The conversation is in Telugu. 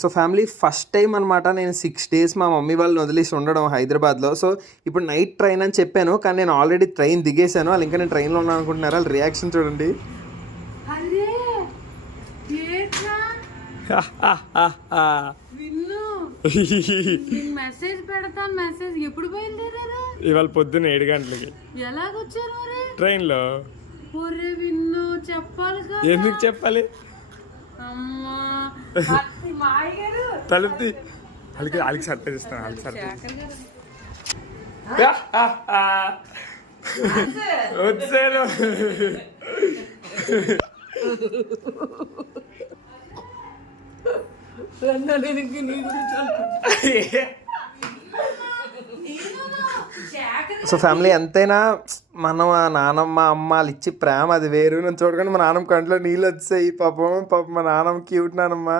సో ఫ్యామిలీ ఫస్ట్ టైం అనమాట నేను 6 days మా మమ్మీ వాళ్ళని వదిలేసి ఉండడం హైదరాబాద్లో. సో ఇప్పుడు నైట్ ట్రైన్ అని చెప్పాను, కానీ నేను ఆల్రెడీ ట్రైన్ దిగేశాను. వాళ్ళు ఇంకా నేను ట్రైన్లో ఉన్నాను అనుకుంటున్నారు. వాళ్ళ రియాక్షన్ చూడండి. మెసేజ్ పెడతాను, మెసేజ్ ఎప్పుడు బయలుదేరారు? ఇవాళ పొద్దున్న 7 గంటలకి ఎలాగొచ్చారు మరి? ట్రైన్లో. ఒరే విన్ను, చెప్పాలి కదా. ఎందుకు చెప్పాలి? అమ్మా మాయగారు తలుపుతి వాళ్ళకి సర్ప్రైజ్ ఇస్తాను. వాళ్ళకి సర్ప్రైజ్ వచ్చాను. సో ఫ్యామిలీ ఎంతైనా మనం ఆ నానమ్మ అమ్మ వాళ్ళు ఇచ్చి ప్రేమ అది వేరు. నేను చూడగానే మా నాన్నమ్మ కంట్లో నీళ్ళు వచ్చాయి. పాపం మా నాన్నమ్మ క్యూట్ నానమ్మ.